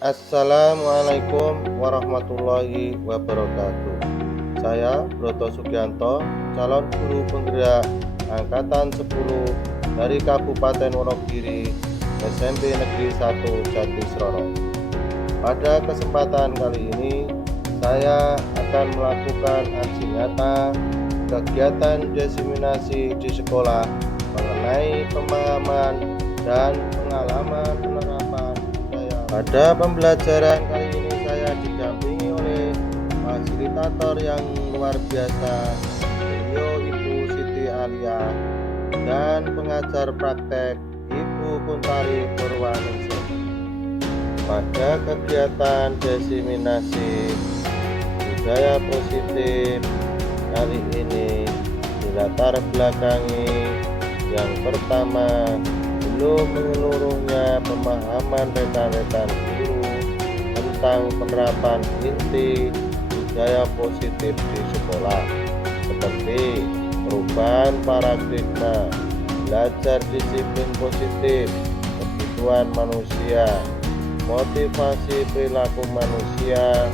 Assalamualaikum warahmatullahi wabarakatuh. Saya Broto Sugianto, calon guru penggerak Angkatan 10 dari Kabupaten Wonogiri, SMP Negeri 1 Jatisrono. Pada kesempatan kali ini, saya akan melakukan aksi nyata kegiatan diseminasi di sekolah mengenai pemahaman dan pengalaman penerapan budaya. Pada pembelajaran kali ini saya didampingi oleh fasilitator yang luar biasa, beliau Ibu Siti Alia, dan pengajar praktek Ibu Kuntari Purwaningsih. Pada kegiatan diseminasi budaya positif kali ini dilatar belakangi yang pertama, belum menyeluruhnya pemahaman rekan-rekan guru tentang penerapan inti budaya positif di sekolah, seperti perubahan paradigma, belajar disiplin positif, kebutuhan manusia, motivasi perilaku manusia,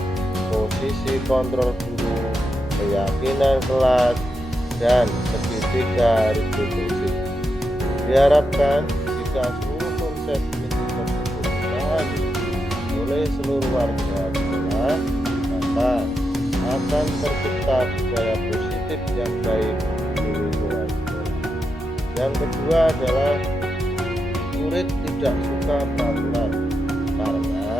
posisi kontrol guru, keyakinan kelas, dan segitiga restitusi. Diharapkan jika seluruh konsep ini tersebut dipahami oleh seluruh warga sekolah, maka akan tercipta budaya positif yang baik di lingkungan sekolah. Yang kedua adalah murid tidak suka peraturan, karena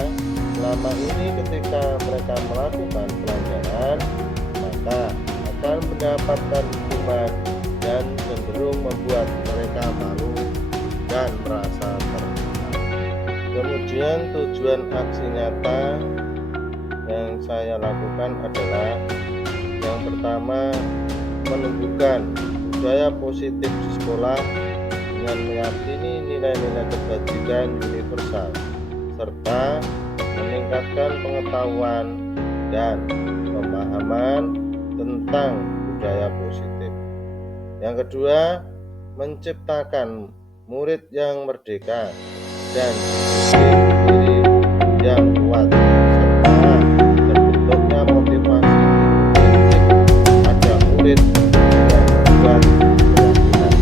selama ini ketika mereka melakukan pelanggaran, maka akan mendapatkan hukuman dan cenderung membuat mereka malu dan merasa terhina. Kemudian tujuan aksi nyata yang saya lakukan adalah yang pertama, menumbuhkan budaya positif di sekolah dengan meyakini nilai-nilai kebajikan universal serta meningkatkan pengetahuan dan pemahaman tentang budaya positif. Yang kedua, menciptakan murid yang merdeka dan diri yang kuat serta terbentuknya motivasi intrinsik pada murid yang membuat keyakinan.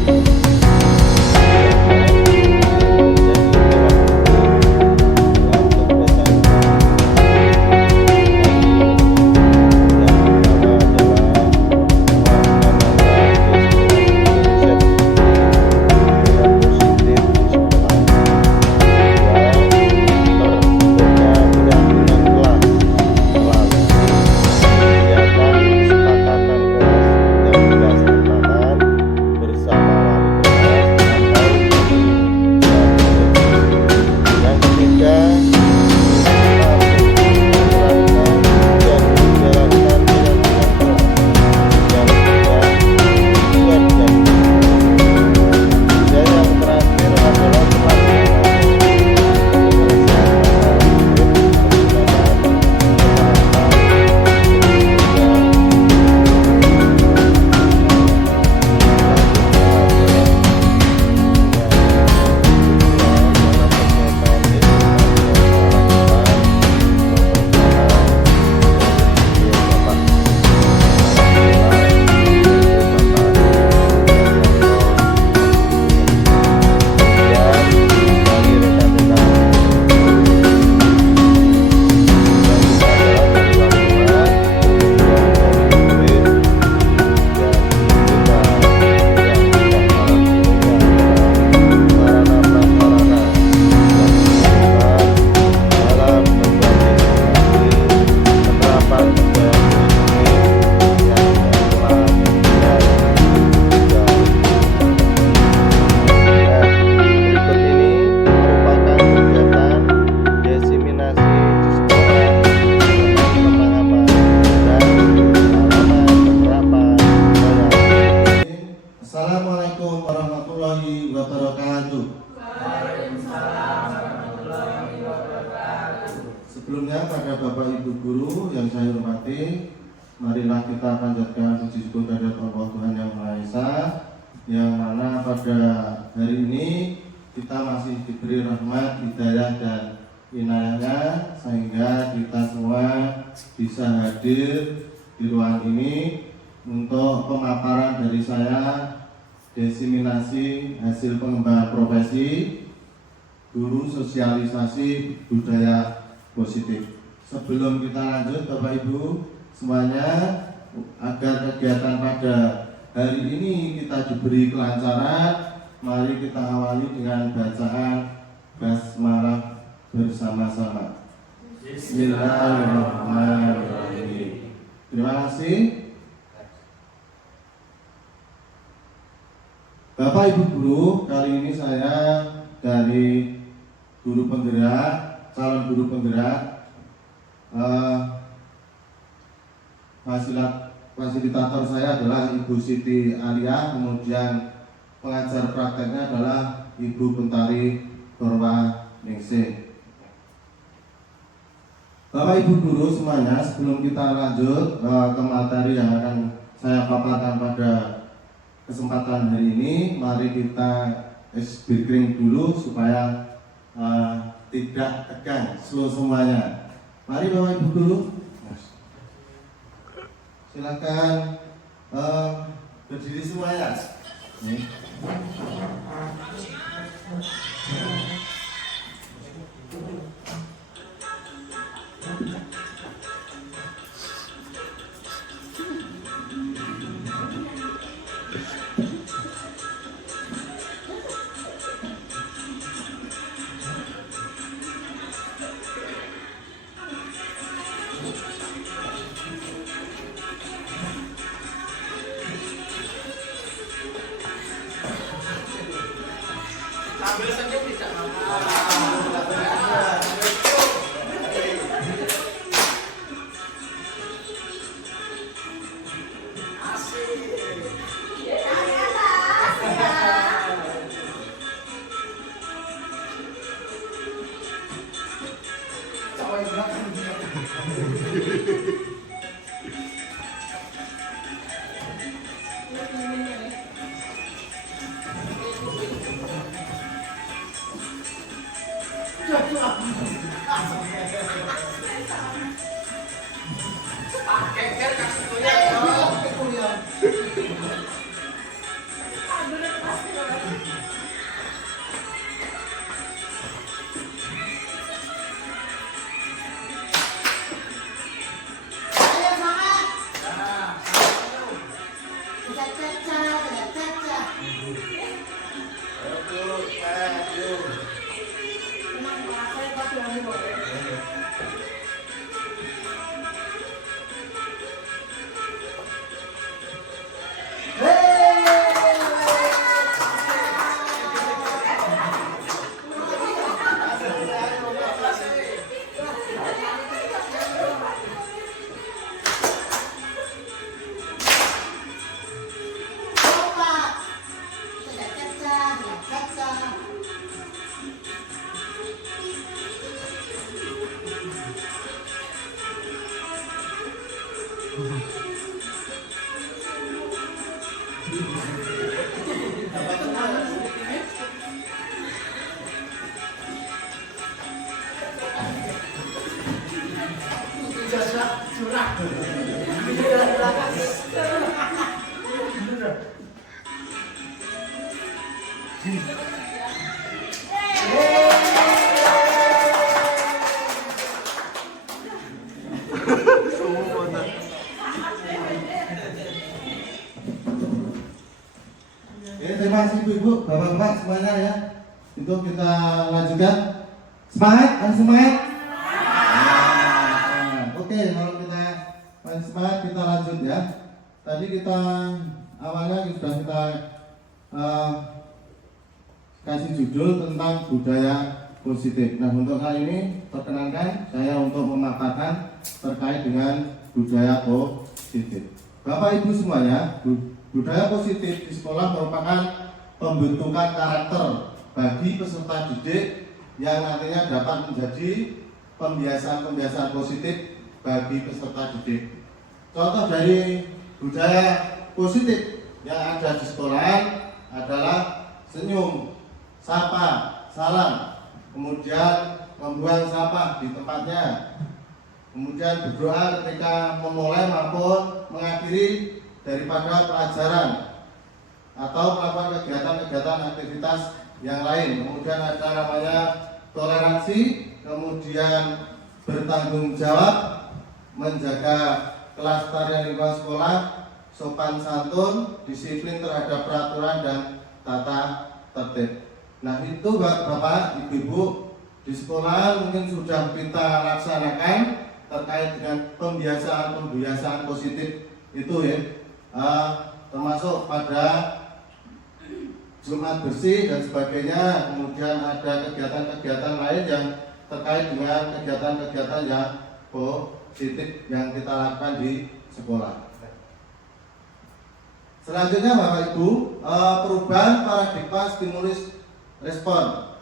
Assalamualaikum warahmatullahi wabarakatuh. Sebelumnya pada Bapak Ibu Guru yang saya hormati, marilah kita panjatkan puji syukur kehadirat Allah Tuhan Yang Maha Esa, yang mana pada hari ini kita masih diberi rahmat, hidayah, dan inayahnya sehingga kita semua bisa hadir di ruang ini untuk pemaparan dari saya, diseminasi hasil pengembangan profesi guru sosialisasi budaya positif. Sebelum kita lanjut Bapak Ibu semuanya, agar kegiatan pada hari ini kita diberi kelancaran, mari kita awali dengan bacaan basmalah bersama-sama. Bismillahirrahmanirrahim. Terima kasih. Bapak Ibu guru, kali ini saya dari guru penggerak, calon guru penggerak, fasilitator saya adalah Ibu Siti Alia, kemudian pengajar prakteknya adalah Ibu Pentari Purwaningsih. Bapak Ibu guru semuanya, sebelum kita lanjut ke materi yang akan saya paparkan pada kesempatan hari ini, mari kita briefing dulu supaya tidak tegang slow semuanya. Mari Bapak Ibu guru, silakan berdiri semuanya. Sambil senyum tidak apa-apa. Terima kasih Ibu, Bapak-bapak semuanya ya. Untuk kita lanjutkan. Semangat, harus semangat. Oke, kalau kita semangat kita lanjut ya. Tadi kita awalnya sudah kita kasih judul tentang budaya positif. Nah, untuk kali ini perkenankan saya untuk memaparkan terkait dengan budaya positif. Bapak Ibu semuanya, budaya positif di sekolah merupakan pembentukan karakter bagi peserta didik yang nantinya dapat menjadi pembiasaan-pembiasaan positif bagi peserta didik. Contoh dari budaya positif yang ada di sekolah adalah senyum, sapa, salam, kemudian membuang sampah di tempatnya, kemudian berdoa ketika memulai maupun mengakhiri daripada pelajaran atau melakukan kegiatan-kegiatan aktivitas yang lain. Kemudian ada namanya toleransi, kemudian bertanggung jawab, menjaga kelestarian lingkungan sekolah, sopan santun, disiplin terhadap peraturan dan tata tertib. Nah itu Bapak Ibu di sekolah mungkin sudah kita laksanakan terkait dengan pembiasaan positif itu ya, termasuk pada Jumat bersih dan sebagainya. Kemudian ada kegiatan-kegiatan lain yang terkait dengan kegiatan-kegiatan yang positif yang kita lakukan di sekolah. Selanjutnya Bapak Ibu, perubahan paradigma stimulus respon.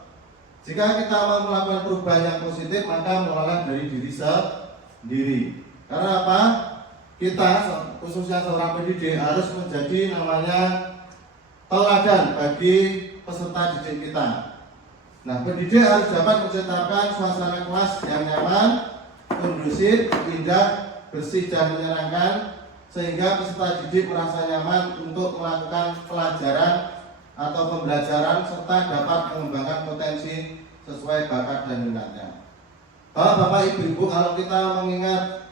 Jika kita mau melakukan perubahan yang positif, maka mulailah dari diri sendiri. Karena apa? Kita khususnya seorang pendidik harus menjadi namanya teladan bagi peserta didik kita. Nah, pendidik harus dapat menciptakan suasana kelas yang nyaman, kondusif, indah, bersih dan menyenangkan, sehingga peserta didik merasa nyaman untuk melakukan pelajaran atau pembelajaran serta dapat mengembangkan potensi sesuai bakat dan minatnya. Bapak Ibu, kalau kita mengingat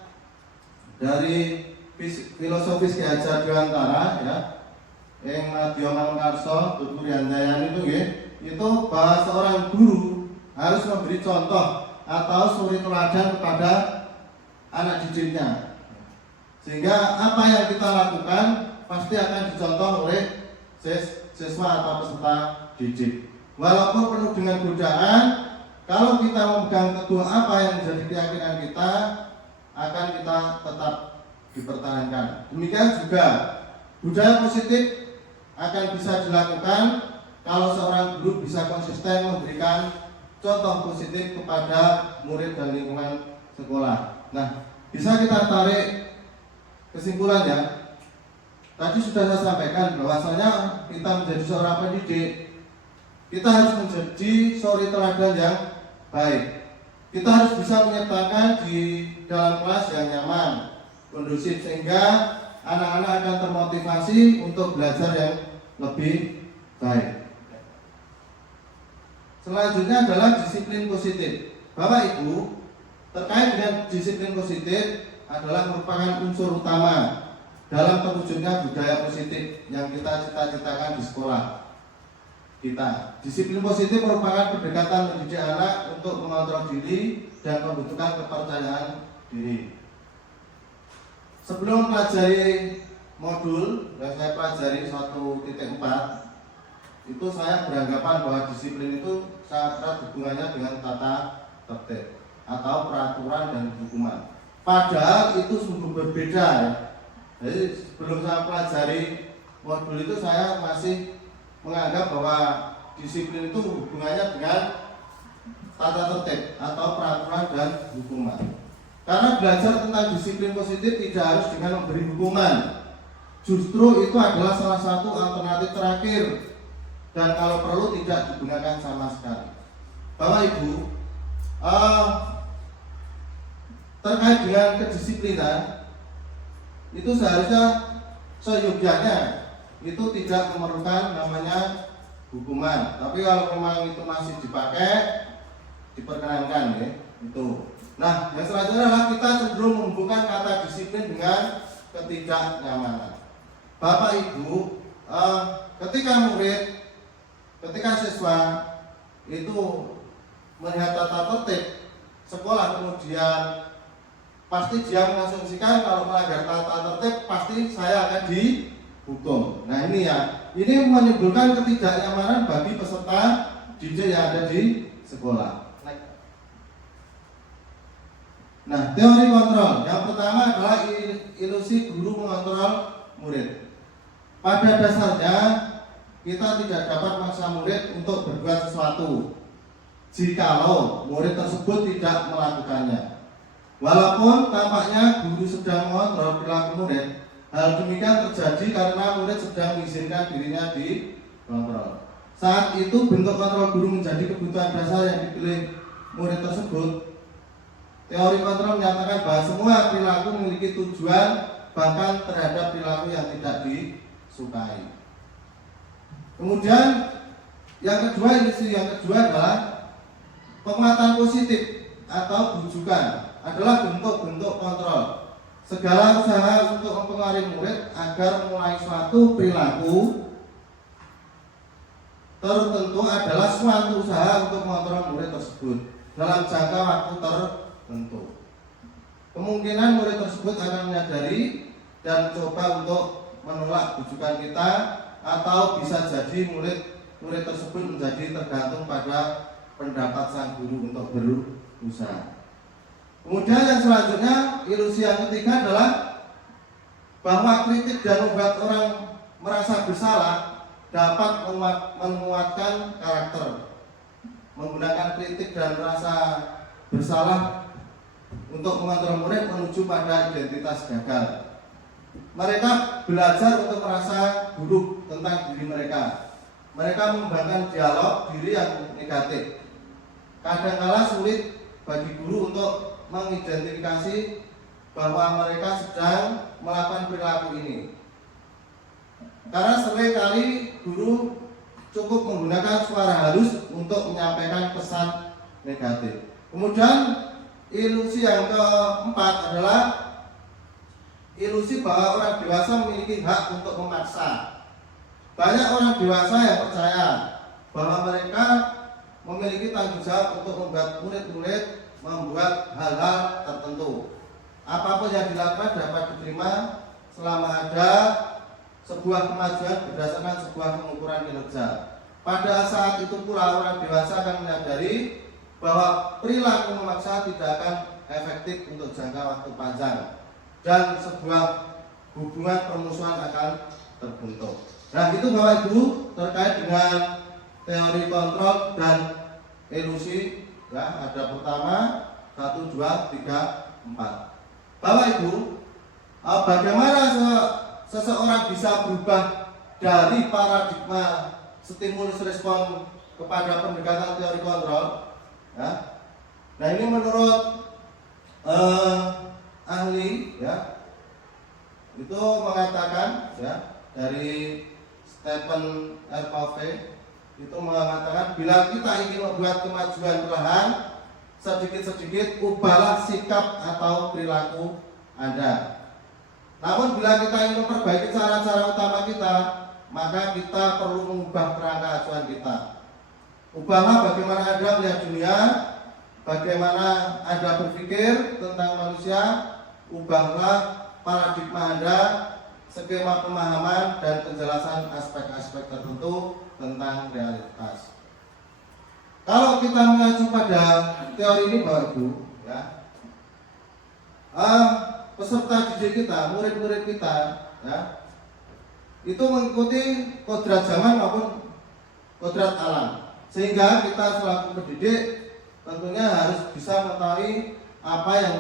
dari filosofis Ki Hajar Dewantara ya, yang Nadya Mangunkarso, Tutur Handayani itu bahwa seorang guru harus memberi contoh atau suri teladan kepada anak didiknya, sehingga apa yang kita lakukan pasti akan dicontoh oleh siswa atau peserta didik. Walaupun penuh dengan godaan, kalau kita memegang teguh apa yang menjadi keyakinan kita, akan kita tetap dipertahankan. Demikian juga budaya positif akan bisa dilakukan kalau seorang guru bisa konsisten memberikan contoh positif kepada murid dan lingkungan sekolah. Nah, bisa kita tarik kesimpulan ya. Tadi sudah saya sampaikan bahwasanya kita menjadi seorang pendidik, kita harus menjadi suri teladan yang baik. Kita harus bisa menyertakan di dalam kelas yang nyaman, kondusif, sehingga anak-anak akan termotivasi untuk belajar yang lebih baik. Selanjutnya adalah disiplin positif. Bapak Ibu, terkait dengan disiplin positif adalah merupakan unsur utama dalam terwujudnya budaya positif yang kita cita-citakan di sekolah kita. Disiplin positif merupakan pendekatan mendidik anak untuk mengontrol diri dan membutuhkan kepercayaan diri. Sebelum pelajari modul yang saya pelajari 1.4, itu saya beranggapan bahwa disiplin itu sangat erat hubungannya dengan tata tertib atau peraturan dan hukuman. Padahal itu sungguh berbeda ya. Jadi sebelum saya pelajari modul itu saya masih menganggap bahwa disiplin itu hubungannya dengan tata tertib atau peraturan dan hukuman. Karena belajar tentang disiplin positif tidak harus dengan memberi hukuman. Justru itu adalah salah satu alternatif terakhir dan kalau perlu tidak digunakan sama sekali. Bapak Ibu, terkait dengan kedisiplinan itu seharusnya seyogyanya itu tidak memerlukan namanya hukuman. Tapi kalau memang itu masih dipakai, diperkenankan ya itu. Nah, yang selanjutnya adalah kita cenderung menghubungkan kata disiplin dengan ketidaknyamanan. Bapak Ibu, ketika siswa itu melihat tata tertib sekolah, kemudian pasti dia mengasumsikan kalau melanggar tata tertib pasti saya akan dihukum. Nah ini menimbulkan ketidaknyamanan bagi peserta didik yang ada di sekolah. Nah, teori kontrol yang pertama adalah ilusi guru mengontrol murid. Pada dasarnya kita tidak dapat memaksa murid untuk berbuat sesuatu jikalau murid tersebut tidak melakukannya. Walaupun tampaknya guru sedang mengontrol perilaku murid, hal demikian terjadi karena murid sedang mengizinkan dirinya dikontrol. Saat itu bentuk kontrol guru menjadi kebutuhan dasar yang dipilih murid tersebut, teori kontrol menyatakan bahwa semua perilaku memiliki tujuan, bahkan terhadap perilaku yang tidak disukai. Kemudian yang kedua adalah penguatan positif atau bujukan adalah bentuk-bentuk kontrol. Segala usaha untuk mempengaruhi murid agar memulai suatu perilaku tertentu adalah suatu usaha untuk mengontrol murid tersebut dalam jangka waktu tertentu. Kemungkinan murid tersebut akan menyadari dan mencoba untuk menolak bujukan kita, atau bisa jadi murid tersebut menjadi tergantung pada pendapat sang guru untuk berusaha. Kemudian yang selanjutnya, ilusi yang ketiga adalah bahwa kritik dan membuat orang merasa bersalah dapat menguatkan karakter. Menggunakan kritik dan rasa bersalah untuk mengontrol murid menuju pada identitas gagal. Mereka belajar untuk merasa buruk tentang diri mereka. Mereka mengembangkan dialog diri yang negatif. Kadang-kala sulit bagi guru untuk mengidentifikasi bahwa mereka sedang melakukan perilaku ini, karena seringkali guru cukup menggunakan suara halus untuk menyampaikan pesan negatif. Kemudian ilusi yang keempat adalah ilusi bahwa orang dewasa memiliki hak untuk memaksa. Banyak orang dewasa yang percaya bahwa mereka memiliki tanggung jawab untuk membuat murid-murid membuat hal-hal tertentu. Apapun yang dilakukan dapat diterima selama ada sebuah kemajuan berdasarkan sebuah pengukuran kinerja. Pada saat itu pula orang dewasa akan menyadari bahwa perilaku memaksa tidak akan efektif untuk jangka waktu panjang, dan sebuah hubungan permusuhan akan terbentuk. Nah, itu Bapak Ibu terkait dengan teori kontrol dan ilusi. Ya, ada pertama 1, 2, 3, 4. Bapak Ibu, bagaimana seseorang bisa berubah dari paradigma stimulus respon kepada pendekatan teori kontrol? Ya. Nah, ini menurut ahli, ya, itu mengatakan, ya, dari Stephen R. Covey itu mengatakan, bila kita ingin membuat kemajuan perlahan, sedikit-sedikit ubahlah sikap atau perilaku Anda. Namun bila kita ingin memperbaiki cara-cara utama kita, maka kita perlu mengubah kerangka acuan kita. Ubahlah bagaimana Anda melihat dunia, bagaimana Anda berpikir tentang manusia. Ubahlah paradigma Anda, skema pemahaman dan penjelasan aspek-aspek tertentu tentang realitas. Kalau kita mengacu pada teori ini Bapak Ibu, ya, peserta didik kita, murid-murid kita, ya, itu mengikuti kodrat zaman maupun kodrat alam, sehingga kita selaku pendidik tentunya harus bisa mengetahui apa yang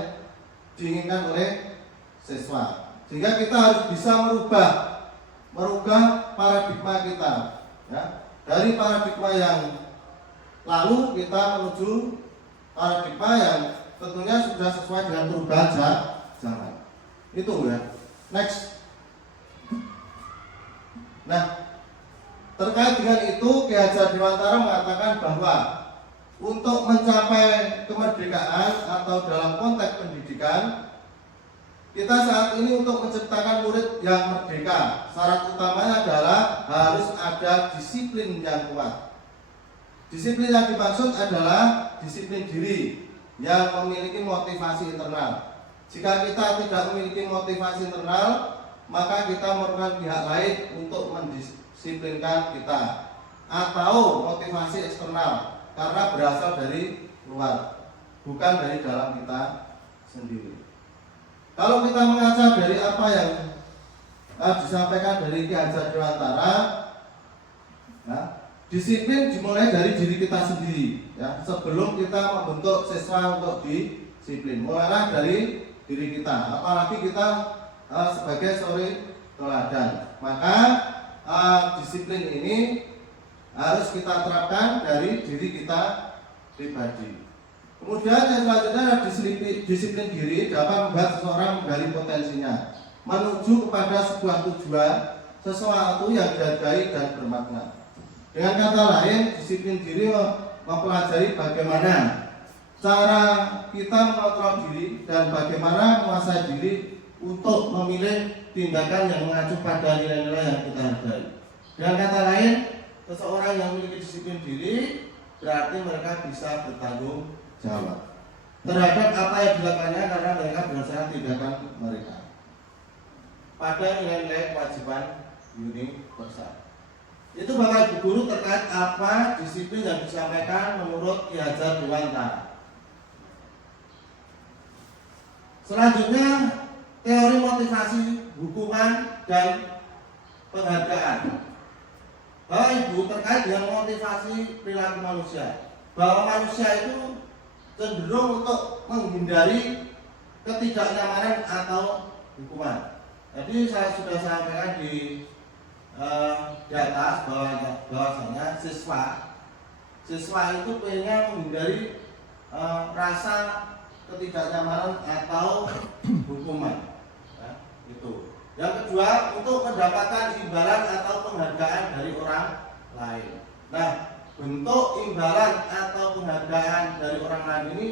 diinginkan oleh siswa, sehingga kita harus bisa merubah paradigma kita, ya, dari paradigma yang lalu kita menuju paradigma yang tentunya sudah sesuai dengan perubahan zaman. Itu, ya. Next. Nah, terkait dengan itu, Ki Hajar Dewantara mengatakan bahwa untuk mencapai kemerdekaan atau dalam konteks pendidikan, kita saat ini untuk menciptakan murid yang merdeka, syarat utamanya adalah harus ada disiplin yang kuat. Disiplin yang dimaksud adalah disiplin diri yang memiliki motivasi internal. Jika kita tidak memiliki motivasi internal, maka kita memerlukan pihak lain untuk mendisiplinkan kita, atau motivasi eksternal karena berasal dari luar, bukan dari dalam kita sendiri. Kalau kita mengaca dari apa yang disampaikan dari Ki Hajar Dewantara, ya, disiplin dimulai dari diri kita sendiri, ya. Sebelum kita membentuk siswa untuk disiplin, mulailah dari diri kita, apalagi kita sebagai suri teladan. Maka disiplin ini harus kita terapkan dari diri kita pribadi. Kemudian yang selanjutnya adalah disiplin diri dapat membuat seseorang menggali potensinya menuju kepada sebuah tujuan, sesuatu yang dihargai dan bermakna. Dengan kata lain, disiplin diri mempelajari bagaimana cara kita mengontrol diri dan bagaimana menguasai diri untuk memilih tindakan yang mengacu pada nilai-nilai yang kita hargai. Dengan kata lain, seseorang yang memiliki disiplin diri berarti mereka bisa bertanggung jawab terhadap apa yang dilakukannya karena mereka berdasarkan tindakan mereka pada nilai-nilai kewajiban universal. Itu Bapak Ibu Guru terkait apa disiplin yang disampaikan menurut Ki Hajar Dewantara. Selanjutnya teori motivasi, hukuman, dan penghargaan. Bapak Ibu terkait dengan motivasi perilaku manusia, bahwa manusia itu cenderung untuk menghindari ketidaknyamanan atau hukuman. Jadi saya sudah sampaikan di atas bahwasanya siswa itu pengen menghindari rasa ketidaknyamanan atau hukuman. Ya, itu. Yang kedua, untuk mendapatkan imbalan atau penghargaan dari orang lain. Nah, bentuk imbalan atau penghargaan dari orang lain ini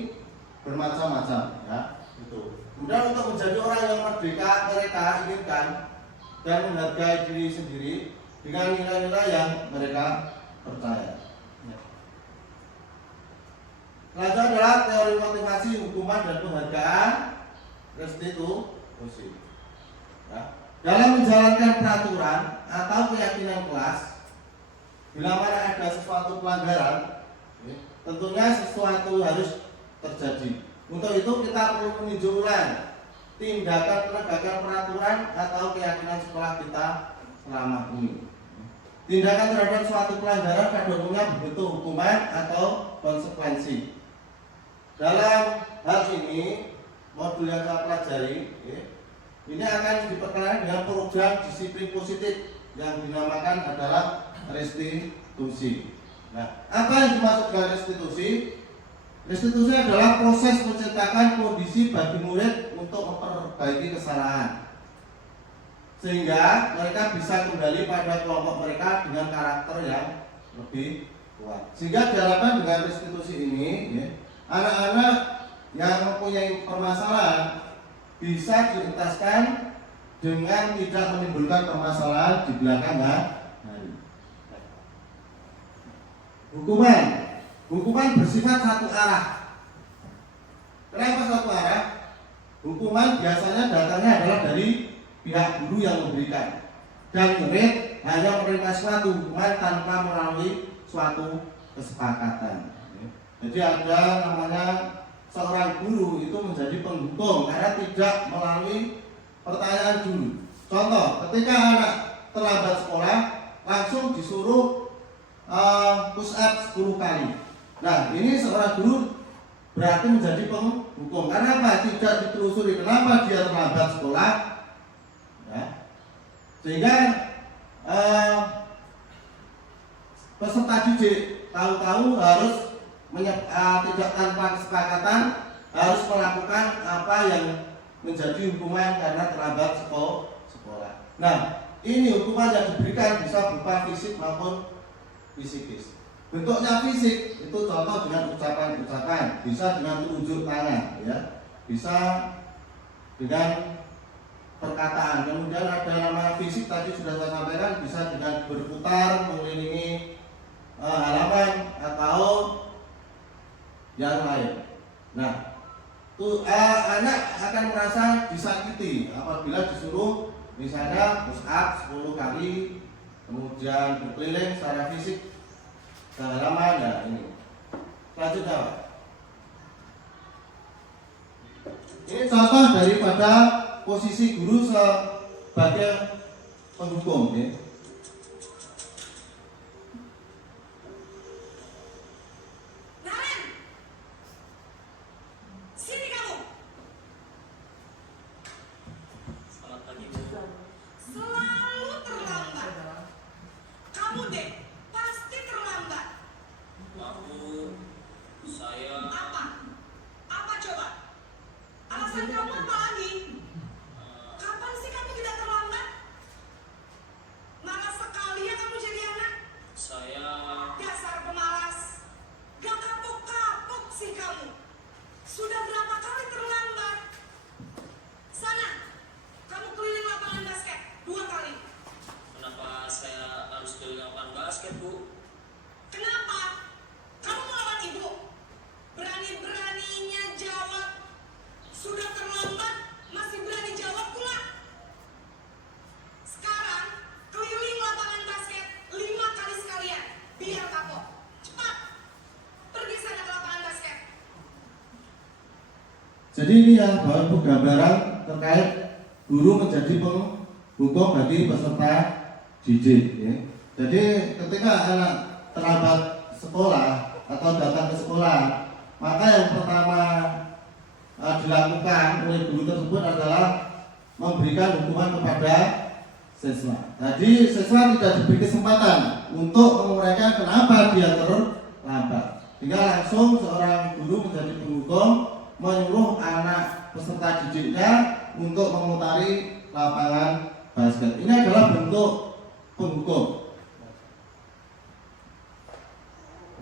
bermacam-macam, ya. Itu. Kemudian untuk menjadi orang yang merdeka, mereka inginkan dan menghargai diri sendiri dengan nilai-nilai yang mereka percaya. Selanjutnya adalah teori motivasi, hukuman, dan penghargaan, restitusi. Ya. Dalam menjalankan peraturan atau keyakinan kelas, bila mana ada sesuatu pelanggaran, tentunya sesuatu harus terjadi. Untuk itu kita perlu meninjau ulang tindakan penegakan peraturan atau keyakinan sekolah kita selama ini. Tindakan terhadap suatu pelanggaran pada umumnya berbentuk hukuman atau konsekuensi. Dalam hal ini, modul yang saya pelajari ini akan diperkenalkan dengan program disiplin positif yang dinamakan adalah restitusi. Nah, apa yang dimaksud dengan restitusi? Restitusi adalah proses menciptakan kondisi bagi murid untuk memperbaiki kesalahan, sehingga mereka bisa kembali pada kelompok mereka dengan karakter yang lebih kuat. Sehingga diharapkan dengan restitusi ini, anak-anak yang mempunyai permasalahan bisa dituntaskan dengan tidak menimbulkan permasalahan di belakang hari. Hukuman bersifat satu arah. Kenapa satu arah? Hukuman biasanya datangnya adalah dari pihak guru yang memberikan, dan murid hanya menerima suatu hukuman tanpa melalui suatu kesepakatan. Jadi ada namanya seorang guru itu menjadi penghukum karena tidak melalui pertanyaan dulu. Contoh, ketika anak terlambat sekolah langsung disuruh push up 10 kali. Nah, ini seorang guru berarti menjadi penghukum. Karena apa? Tidak ditelusuri kenapa dia terlambat sekolah. Ya. Sehingga peserta didik tahu-tahu harus tidak tanpa kesepakatan harus melakukan apa yang menjadi hukuman karena terlambat sekolah. Nah, ini hukuman yang diberikan bisa berupa fisik maupun psikis. Bentuknya fisik itu contoh dengan ucapan-ucapan, bisa dengan tunjuk tangan, ya, bisa dengan perkataan. Kemudian ada nama fisik tadi sudah saya sampaikan, bisa dengan berputar mengelilingi halaman atau yang lain. Nah, anak akan merasa disakiti apabila disuruh misalnya push up 10 kali, kemudian berkeliling secara fisik halaman. Ya, ini. Selanjutnya, Pak. Ini contoh daripada posisi guru sebagai penghukum. Ya. Saya Alasan kamu apa lagi? Kapan sih kamu tidak terlambat? Malas sekali ya kamu jadi anak. Saya Dasar pemalas. Gak kapok-kapok sih kamu. Sudah berapa kali terlambat? Sana, kamu keliling lapangan basket 2 kali. kenapa saya harus keliling lapangan basket, Bu? Kenapa? Kamu melawan ibu? Berani-beraninya jawab. Sudah terlambat, masih berani jawab pula. Sekarang, keliling lapangan basket 5 kali sekalian. Biar kapok. Cepat. Pergi sana ke lapangan basket. Jadi ini yang Bapak Ibu gambaran terkait guru menjadi penghukum bagi peserta didik. Ya. Jadi ketika anak terlambat sekolah atau datang ke sekolah, maka yang pertama dilakukan oleh guru tersebut adalah memberikan hukuman kepada siswa. Jadi siswa tidak diberi kesempatan untuk menguraikan kenapa dia terlambat. Hingga langsung seorang guru menjadi penghukum menyuruh anak peserta didiknya untuk memutari lapangan basket. Ini adalah bentuk penghukum.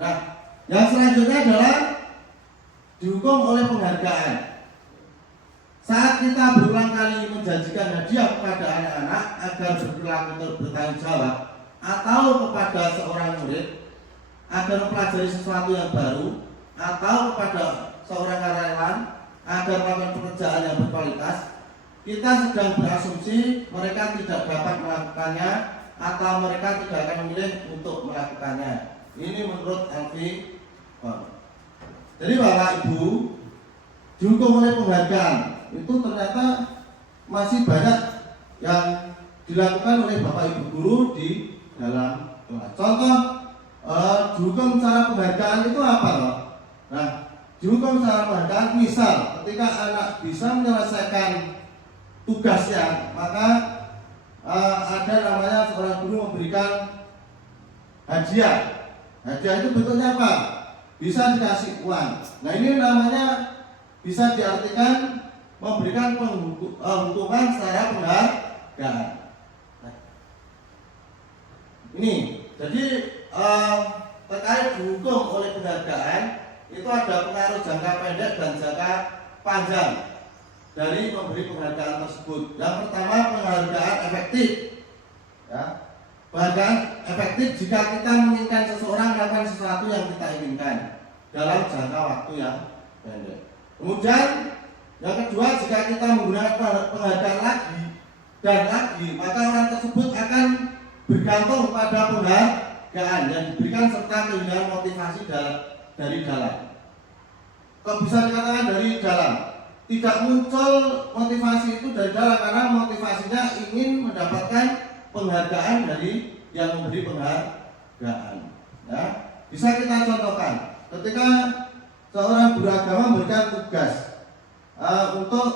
Nah, yang selanjutnya adalah dihukum oleh penghargaan. Saat kita berulang kali menjanjikan hadiah kepada anak-anak agar berperilaku bertanggung jawab, atau kepada seorang murid agar mempelajari sesuatu yang baru, atau kepada seorang karyawan agar melakukan pekerjaan yang berkualitas, kita sedang berasumsi mereka tidak dapat melakukannya atau mereka tidak akan memilih untuk melakukannya. Ini menurut Alfi. Jadi Bapak Ibu, dihukum oleh penghargaan itu ternyata masih banyak yang dilakukan oleh Bapak Ibu guru di dalam kelas. Contoh dihukum secara penghargaan itu apa loh? Nah, dihukum secara penghargaan misal ketika anak bisa menyelesaikan tugasnya, maka ada namanya seorang guru memberikan hadiah. Hadiah itu bentuknya apa? Bisa dikasih uang. Nah, ini namanya bisa diartikan memberikan hukuman secara penghargaan. Nah, ini jadi terkait dihukum oleh penghargaan itu ada pengaruh jangka pendek dan jangka panjang dari pemberi penghargaan tersebut. Yang pertama, penghargaan efektif. Ya. Penghargaan efektif jika kita menginginkan seseorang melakukan sesuatu yang kita inginkan dalam jangka waktu yang pendek. Kemudian yang kedua, jika kita menggunakan penghargaan lagi dan lagi, maka orang tersebut akan bergantung pada penghargaan yang diberikan serta kehilangan motivasi dari dalam. Kok bisa dikatakan dari dalam? Tidak muncul motivasi itu dari dalam karena motivasinya ingin mendapatkan penghargaan dari yang memberi penghargaan. Ya, bisa kita contohkan ketika seorang guru agama memberikan tugas untuk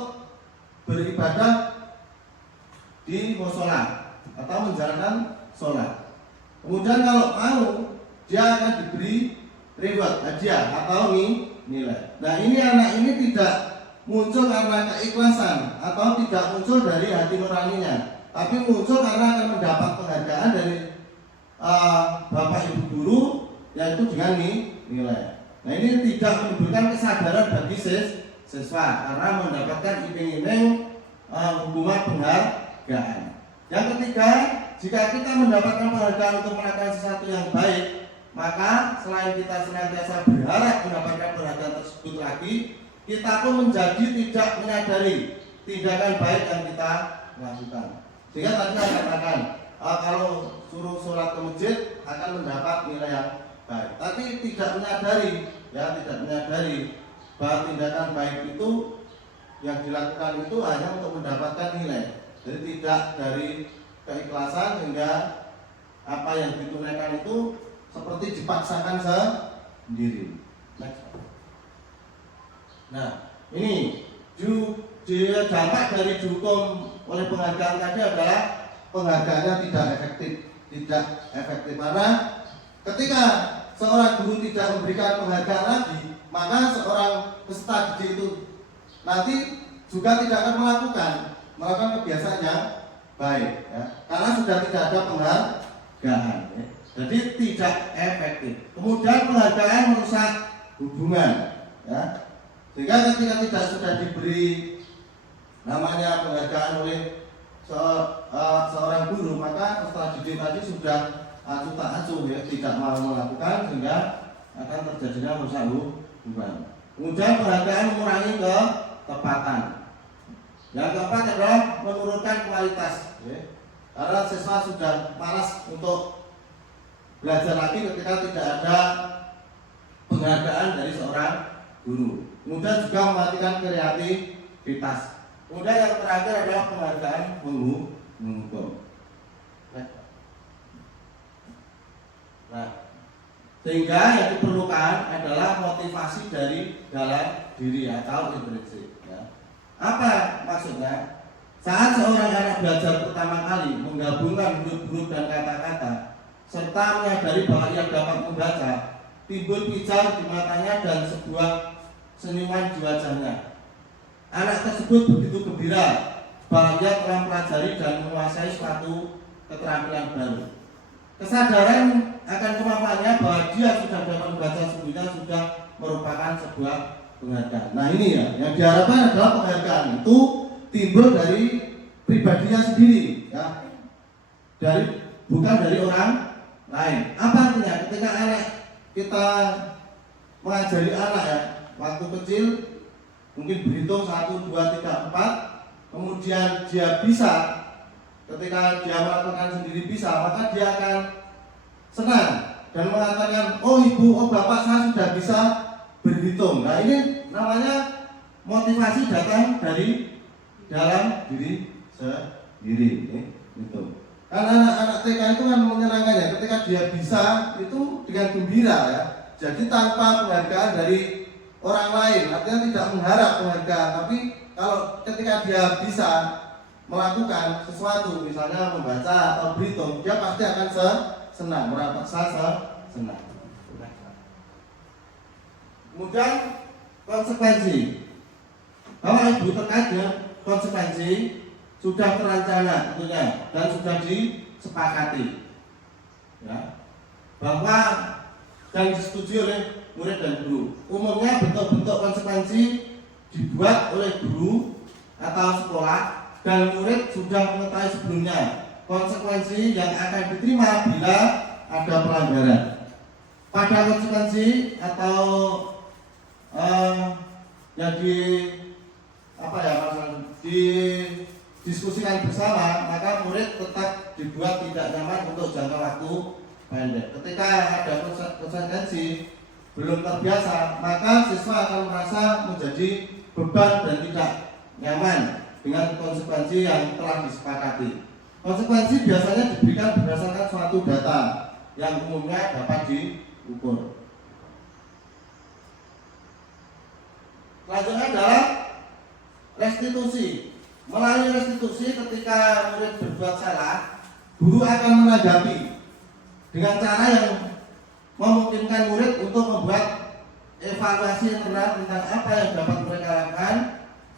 beribadah di musola atau menjalankan sholat. Kemudian kalau mau, dia akan diberi reward, hadiah atau nilai. Nah, ini anak ini tidak muncul karena keikhlasan atau tidak muncul dari hati nuraninya, tapi muncul karena akan mendapat penghargaan dari bapak ibu guru, yaitu dengan nilai. Nah, ini tidak menimbulkan kesadaran bagi siswa karena mendapatkan iming-iming hubungan penghargaan. Yang ketiga, jika kita mendapatkan penghargaan untuk melakukan sesuatu yang baik, maka selain kita senantiasa berharap mendapatkan penghargaan tersebut lagi, kita pun menjadi tidak menyadari tindakan baik yang kita lakukan. Sehingga tadi saya katakan, kalau suruh sholat ke masjid akan mendapat nilai yang baik, tapi tidak menyadari bahwa tindakan baik itu yang dilakukan itu hanya untuk mendapatkan nilai. Jadi tidak dari keikhlasan sehingga apa yang ditunaikan itu seperti dipaksakan sendiri. Nah, ini dampak dari dihukum oleh penghargaan tadi adalah penghargaannya tidak efektif karena ketika seorang guru tidak memberikan penghargaan lagi, maka seorang peserta didik itu nanti juga tidak akan melakukan kebiasaan yang baik, ya, karena sudah tidak ada penghargaan, ya. Jadi tidak efektif. Kemudian penghargaan merusak hubungan, ya. Sehingga ketika tidak sudah diberi namanya penghargaan oleh seorang guru, maka peserta didik tadi sudah acuh tak acuh, ya, tidak mau melakukan, sehingga akan terjadinya merusak hubungan. Kemudian penghargaan mengurangi ketepatan. Yang keempat adalah menurunkan kualitas, ya. Karena siswa sudah malas untuk belajar lagi ketika tidak ada penghargaan dari seorang guru. Kemudian juga mematikan kreativitas. Kemudian yang terakhir adalah penghargaan menghukum. Nah, sehingga yang diperlukan adalah motivasi dari dalam diri atau intrinsik, ya. Apa maksudnya? Saat seorang anak belajar pertama kali menggabungkan huruf-huruf dan kata-kata serta menyadari bahwa ia dapat membaca, timbul pijar di matanya dan sebuah senyuman di wajahnya. Anak tersebut begitu gembira bahwa ia telah mempelajari dan menguasai suatu keterampilan baru. Kesadaran akan kemampuannya bahwa dia sudah dapat membaca sendirinya sudah merupakan sebuah penghargaan. Nah ini ya, yang diharapkan adalah penghargaan itu timbul dari pribadinya sendiri, ya, bukan dari orang lain. Apa artinya? Ketika anak kita mengajari anak, ya, waktu kecil mungkin berhitung 1, 2, 3, 4, kemudian dia bisa, ketika dia melakukan sendiri bisa, maka dia akan senang dan mengatakan, oh ibu, oh bapak, saya sudah bisa berhitung. Nah ini namanya motivasi datang dari dalam diri sendiri, itu. Karena anak-anak TK itu kan menyenangkannya ketika dia bisa itu dengan gembira, ya. Jadi tanpa penghargaan dari orang lain, artinya tidak mengharap penghargaan, tapi kalau ketika dia bisa melakukan sesuatu, misalnya membaca atau berhitung, dia pasti akan senang, merasa senang. Kemudian konsekuensi. Bapak Ibu terkait dengan konsekuensi sudah terencana tentunya dan sudah disepakati, ya, bahwa dan disetujui oleh murid dan guru. Umumnya bentuk-bentuk konsekuensi dibuat oleh guru atau sekolah dan murid sudah mengetahui sebelumnya konsekuensi yang akan diterima bila ada pelanggaran. Pada konsekuensi atau yang didiskusikan bersama, maka murid tetap dibuat tidak nyaman untuk jangka waktu pendek. Ketika ada konsekuensi belum terbiasa, maka siswa akan merasa menjadi beban dan tidak nyaman dengan konsekuensi yang telah disepakati. Konsekuensi biasanya diberikan berdasarkan suatu data yang umumnya dapat diukur. Selanjutnya adalah restitusi. Melalui restitusi, ketika murid berbuat salah, guru akan menanggapi dengan cara yang memungkinkan murid untuk membuat evaluasi internal tentang apa yang dapat mereka lakukan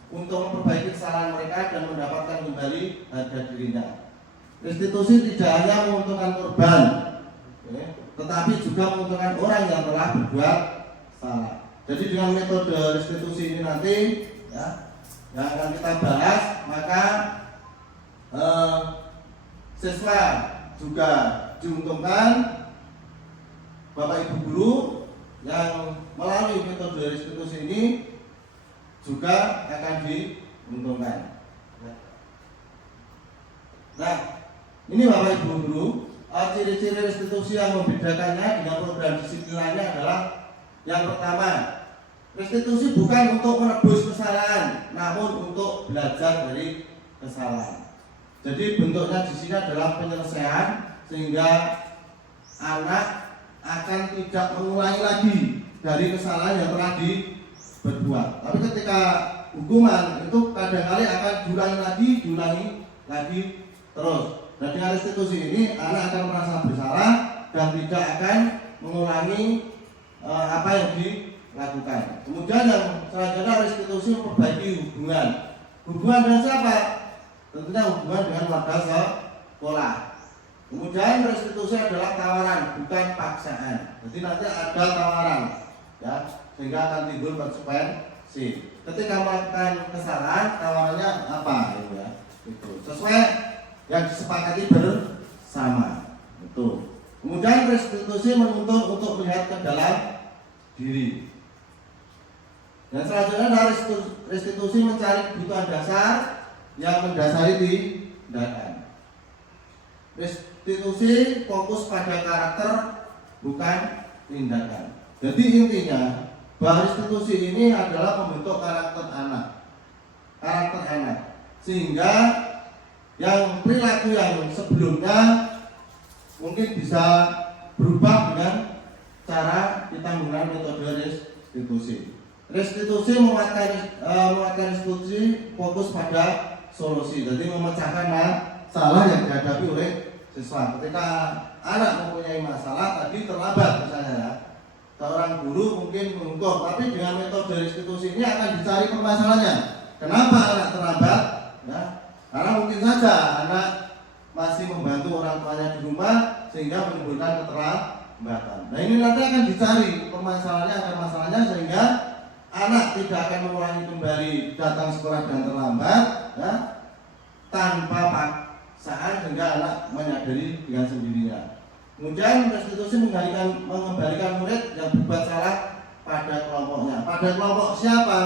untuk memperbaiki kesalahan mereka dan mendapatkan kembali harga dirinya. Restitusi tidak hanya menguntungkan korban, tetapi juga menguntungkan orang yang telah berbuat salah. Jadi dengan metode restitusi ini nanti, ya, yang akan kita bahas, maka siswa juga diuntungkan, Bapak Ibu guru yang melalui metode restitusi ini juga akan diuntungkan. Nah, ini Bapak Ibu guru, ciri-ciri restitusi yang membedakannya dengan program disiplin lainnya adalah yang pertama, restitusi bukan untuk menebus kesalahan, namun untuk belajar dari kesalahan. Jadi bentuknya di sini adalah penyelesaian sehingga anak akan tidak mengulangi lagi dari kesalahan yang telah diperbuat. Tapi ketika hukuman itu kadang-kali akan diulangi lagi terus. Dan dengan restitusi ini anak akan merasa bersalah dan tidak akan mengulangi apa yang dilakukan. Kemudian yang selanjutnya restitusi memperbaiki hubungan. Hubungan dengan siapa? Tentunya hubungan dengan warga sekolah. Kemudian restitusi adalah tawaran, bukan paksaan. Jadi nanti ada tawaran, ya, sehingga akan timbul konsekuensi. Ketika melakukan kesalahan, tawarannya apa? Ya, itu sesuai yang disepakati bersama. Itu. Kemudian restitusi menuntut untuk melihat ke dalam diri. Dan selanjutnya adalah restitusi mencari kebutuhan dasar yang mendasari tindakan. Restitusi fokus pada karakter, bukan tindakan. Jadi intinya bahwa restitusi ini adalah membentuk karakter anak, sehingga yang perilaku yang sebelumnya mungkin bisa berubah dengan cara kita menggunakan metode restitusi. Restitusi menguatkan restitusi fokus pada solusi, jadi memecahkan masalah yang dihadapi oleh siswa. Ketika anak mempunyai masalah tadi terlambat misalnya, ya, seorang guru mungkin menghukum, tapi dengan metode restitusi ini akan dicari permasalahannya. Kenapa anak terlambat? Ya, karena mungkin saja anak masih membantu orang tuanya di rumah sehingga menimbulkan keterlambatan. Nah ini nanti akan dicari permasalahannya, akar masalahnya, sehingga anak tidak akan mengulangi kembali datang sekolah dan terlambat, ya, tanpa paksaan, sehingga anak menyadari dengan sendirinya. Kemudian restitusi mengembalikan murid yang berbuat salah pada kelompoknya. Pada kelompok siapa?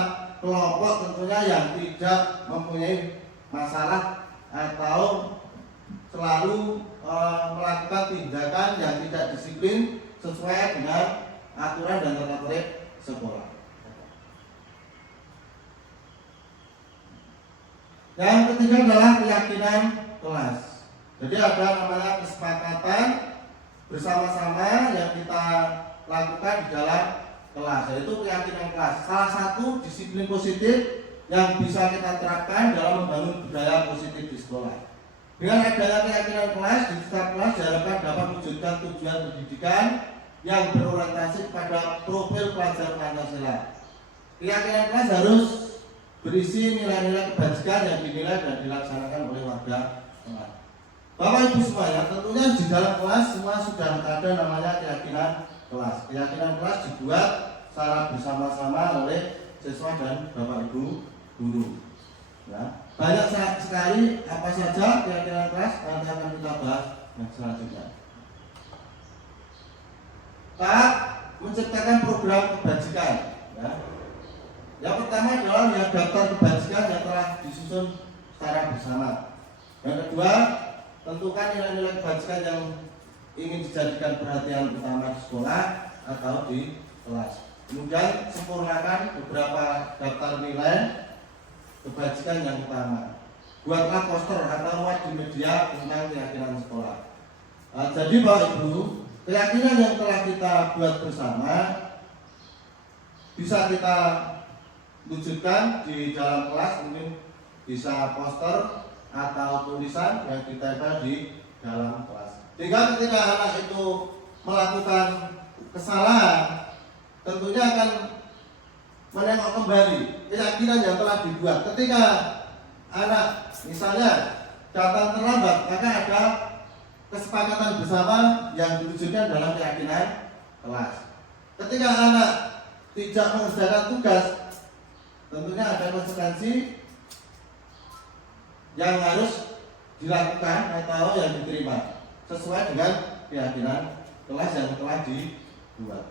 Kelompok tentunya yang tidak mempunyai masalah atau selalu melakukan tindakan yang tidak disiplin sesuai dengan aturan dan tata tertib sekolah. Yang ketiga adalah keyakinan kelas. Jadi ada namanya kesepakatan bersama-sama yang kita lakukan di dalam kelas, yaitu keyakinan kelas. Salah satu disiplin positif yang bisa kita terapkan dalam membangun budaya positif di sekolah. Dengan adanya keyakinan kelas, di setiap kelas diharapkan dapat mewujudkan tujuan pendidikan yang berorientasi pada profil pelajar Pancasila. Keyakinan kelas harus berisi nilai-nilai kebajikan yang dinilai dan dilaksanakan oleh warga kelas. Bapak Ibu semuanya, tentunya di dalam kelas semua sudah ada namanya keyakinan kelas. Keyakinan kelas dibuat secara bersama-sama oleh siswa dan Bapak Ibu guru. Ya. Banyak sekali apa saja keyakinan kelas, nanti akan kita bahas selanjutnya. Tahap menciptakan program kebajikan. Ya. Yang pertama adalah lihat daftar kebajikan yang telah disusun secara bersama. Yang kedua, tentukan nilai-nilai kebajikan yang ingin dijadikan perhatian utama di sekolah atau di kelas. Kemudian sempurnakan beberapa daftar nilai kebajikan yang utama. Buatlah poster atau muat di media tentang keyakinan sekolah. Jadi Bapak Ibu, keyakinan yang telah kita buat bersama bisa kita wujudkan di dalam kelas, mungkin bisa poster atau tulisan yang ditempel di dalam kelas. Sehingga ketika anak itu melakukan kesalahan, tentunya akan menengok kembali keyakinan yang telah dibuat. Ketika anak misalnya datang terlambat, maka ada kesepakatan bersama yang diwujudkan dalam keyakinan kelas. Ketika anak tidak mengerjakan tugas, tentunya ada konsekuensi yang harus dilakukan atau yang diterima sesuai dengan keyakinan kelas yang telah dibuat.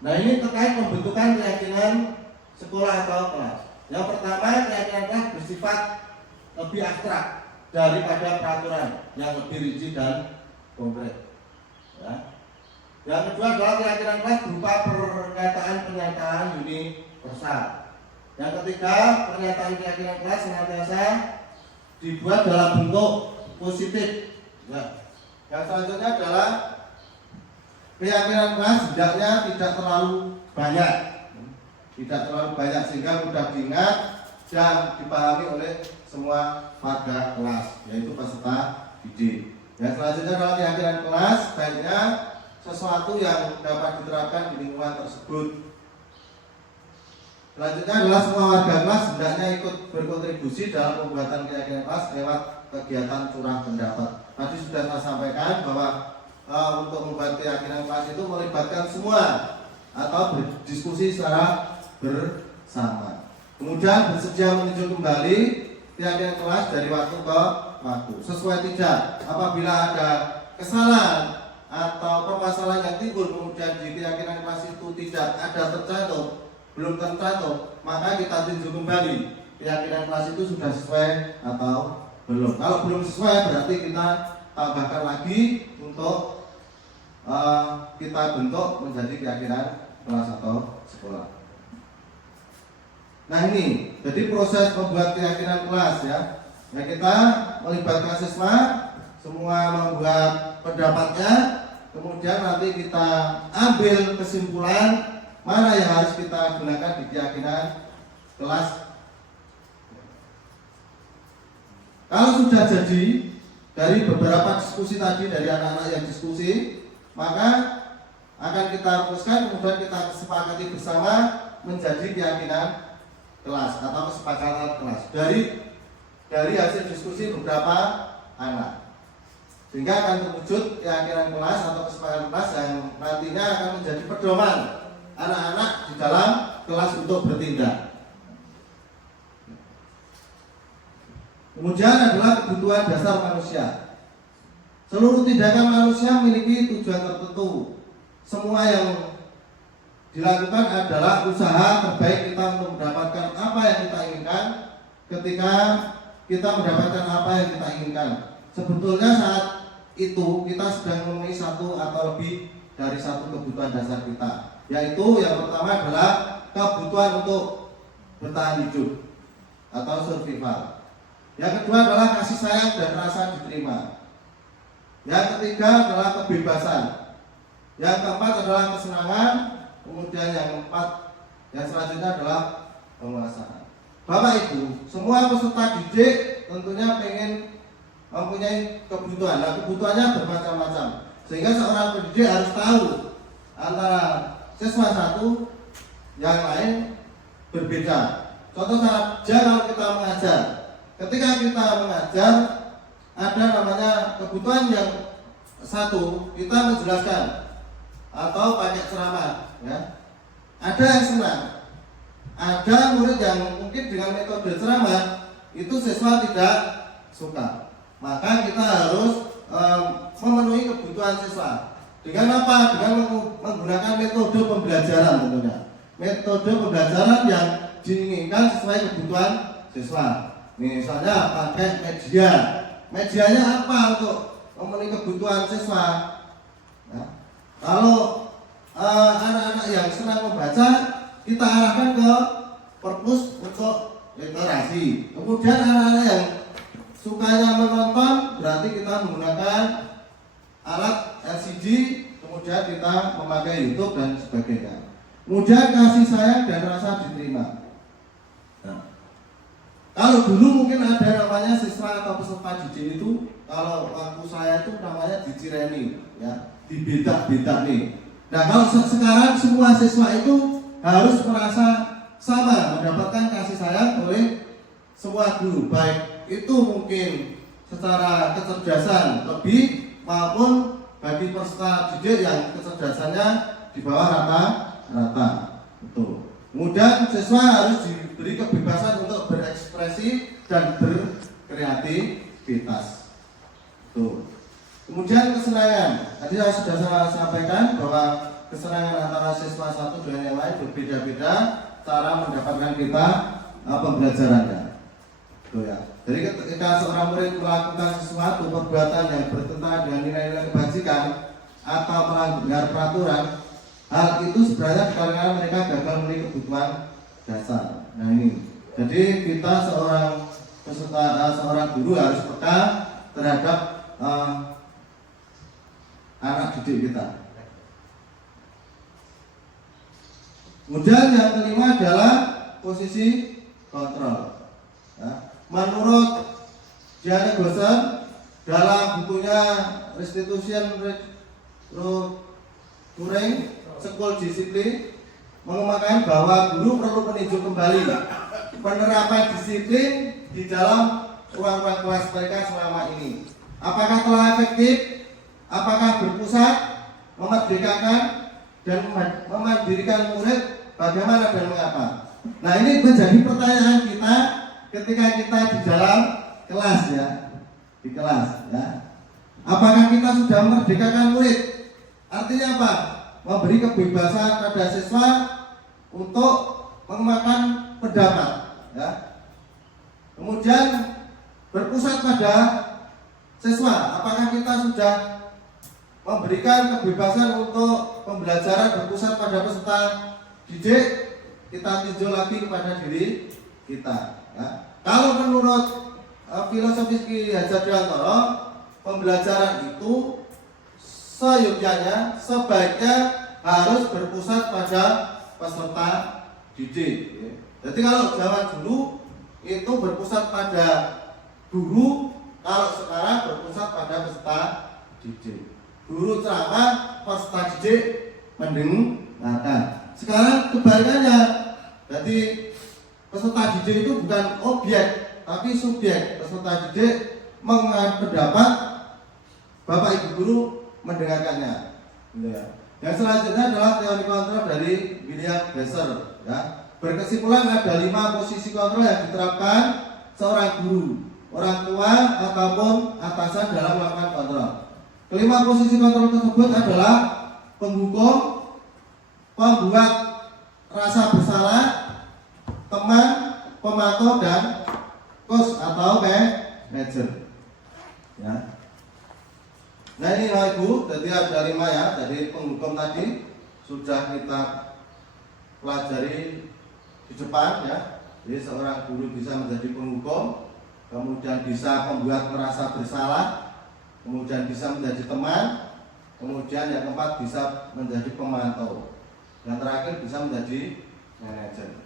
Nah ini terkait pembentukan keyakinan sekolah atau kelas. Yang pertama, keyakinan kelas bersifat lebih abstrak daripada peraturan yang lebih rinci dan konkret. Ya. Yang kedua adalah keyakinan kelas berupa pernyataan-pernyataan universal. Yang ketiga, pernyataan keyakinan kelas senantiasa dibuat dalam bentuk positif. Ya. Yang selanjutnya adalah keyakinan kelas hendaknya tidak terlalu banyak, sehingga mudah diingat dan dipahami oleh semua warga kelas, yaitu peserta didik. Yang selanjutnya adalah keyakinan kelas baiknya sesuatu yang dapat diterapkan di lingkungan tersebut. Selanjutnya adalah semua warga kelas hendaknya ikut berkontribusi dalam pembuatan keyakinan kelas lewat kegiatan curah pendapat. Tadi sudah saya sampaikan bahwa untuk membuat keyakinan kelas itu melibatkan semua atau berdiskusi secara bersama. Kemudian bersedia meninjau kembali keyakinan kelas dari waktu ke waktu. Sesuai tidak apabila ada kesalahan atau permasalahan yang timbul kemudian di keyakinan kelas itu tidak ada tercantum, belum tercantum, maka kita tinjau kembali keyakinan kelas itu sudah sesuai atau belum. Kalau belum sesuai berarti kita tambahkan lagi untuk kita bentuk menjadi keyakinan kelas atau sekolah. Nah ini, jadi proses membuat keyakinan kelas ya. Nah kita melibatkan siswa, semua membuat pendapatnya, kemudian nanti kita ambil kesimpulan mana yang harus kita gunakan di keyakinan kelas. Kalau sudah jadi dari beberapa diskusi tadi dari anak-anak yang diskusi, maka akan kita rumuskan kemudian kita sepakati bersama menjadi keyakinan kelas atau kesepakatan kelas dari hasil diskusi beberapa anak, sehingga akan terwujud keyakinan kelas atau kesepakatan kelas yang nantinya akan menjadi pedoman anak-anak di dalam kelas untuk bertindak. Kemudian adalah kebutuhan dasar manusia. Seluruh tindakan manusia memiliki tujuan tertentu. Semua yang dilakukan adalah usaha terbaik kita untuk mendapatkan apa yang kita inginkan. Ketika kita mendapatkan apa yang kita inginkan, sebetulnya saat itu kita sedang memenuhi satu atau lebih dari satu kebutuhan dasar kita, yaitu yang pertama adalah kebutuhan untuk bertahan hidup atau survival. Yang kedua adalah kasih sayang dan rasa diterima. Yang ketiga adalah kebebasan. Yang keempat adalah kesenangan. Kemudian yang keempat, yang selanjutnya adalah penguasaan. Bapak Ibu, semua peserta didik tentunya pengen mempunyai kebutuhan. Nah, kebutuhannya bermacam-macam. Sehingga seorang pendidik harus tahu antara siswa satu yang lain berbeda. Contoh saja kalau kita mengajar. Ketika kita mengajar, ada namanya kebutuhan yang satu, kita menjelaskan atau pakai ceramah. Ya. Ada yang senang, ada murid yang mungkin dengan metode ceramah itu siswa tidak suka. Maka kita harus memenuhi kebutuhan siswa. Dengan apa? Dengan menggunakan metode pembelajaran tentunya. Metode pembelajaran yang diinginkan sesuai kebutuhan siswa. Misalnya pakai media. Medianya apa untuk memenuhi kebutuhan siswa? Ya. Kalau anak-anak yang senang membaca, kita arahkan ke perpus untuk literasi. Kemudian anak-anak yang sukanya menonton, berarti kita menggunakan alat LCD, kemudian kita memakai YouTube dan sebagainya. Kemudian kasih sayang dan rasa diterima. Nah, kalau dulu mungkin ada namanya siswa atau peserta didik itu, kalau waktu saya itu namanya dicireni, ya, dibedak-bedak nih. Nah, kalau sekarang semua siswa itu harus merasa sama, mendapatkan kasih sayang oleh semua guru, baik itu mungkin secara kecerdasan lebih maupun bagi peserta didik yang kecerdasannya di bawah rata-rata. Betul. Kemudian siswa harus diberi kebebasan untuk berekspresi dan berkreativitas. Tuh. Kemudian kesenangan. Tadi sudah saya sampaikan bahwa kesenangan antara siswa satu dengan yang lain berbeda-beda cara mendapatkan kita pembelajarannya. Tuh ya. Jadi ketika seorang murid melakukan sesuatu perbuatan yang bertentangan dengan nilai-nilai kebajikan atau melanggar peraturan, hal itu sebenarnya dikarenakan mereka gagal memenuhi kebutuhan dasar. Nah ini, jadi kita seorang peserta, seorang guru harus peka terhadap anak didik kita. Kemudian yang kelima adalah posisi kontrol. Ya. Menurut Diana Goshen dalam bukunya Restitution Turing School Discipline, mengemukakan bahwa guru perlu meninjau kembali penerapan disiplin di dalam ruang-ruang kelas mereka selama ini. Apakah telah efektif? Apakah berpusat, memerdekakan, dan memandirikan murid? Bagaimana dan mengapa? Nah, ini menjadi pertanyaan kita ketika kita di dalam kelas ya, di kelas ya. Apakah kita sudah memerdekakan murid? Artinya apa? Memberi kebebasan pada siswa untuk mengembangkan pendapat ya. Kemudian berpusat pada siswa. Apakah kita sudah memberikan kebebasan untuk pembelajaran berpusat pada peserta didik? Kita tinjau lagi kepada diri kita ya. Kalau menurut filosofis Ki Hajar Dewantara, pembelajaran itu seyogyanya, sebaiknya harus berpusat pada peserta didik. Jadi kalau zaman dulu itu berpusat pada guru, kalau sekarang berpusat pada peserta didik. Guru ceramah, peserta didik mendengarkan. Sekarang kebalikannya, jadi peserta didik itu bukan objek, tapi subjek. Peserta didik mengenai pendapat, Bapak Ibu guru mendengarkannya. Yang selanjutnya adalah teori kontrol dari William Besser. Ya. Berkesimpulan ada 5 posisi kontrol yang diterapkan seorang guru, orang tua ataupun atasan dalam melakukan kontrol. Kelima posisi kontrol tersebut adalah penghukum, pembuat rasa bersalah, teman, pemantau, dan coach atau manager. Ya. Nah ini Ibu, jadi ada 5 ya. Jadi penghukum tadi sudah kita pelajari di depan ya. Jadi seorang guru bisa menjadi penghukum, kemudian bisa membuat merasa bersalah, kemudian bisa menjadi teman, kemudian yang keempat bisa menjadi pemantau, yang terakhir bisa menjadi manajer.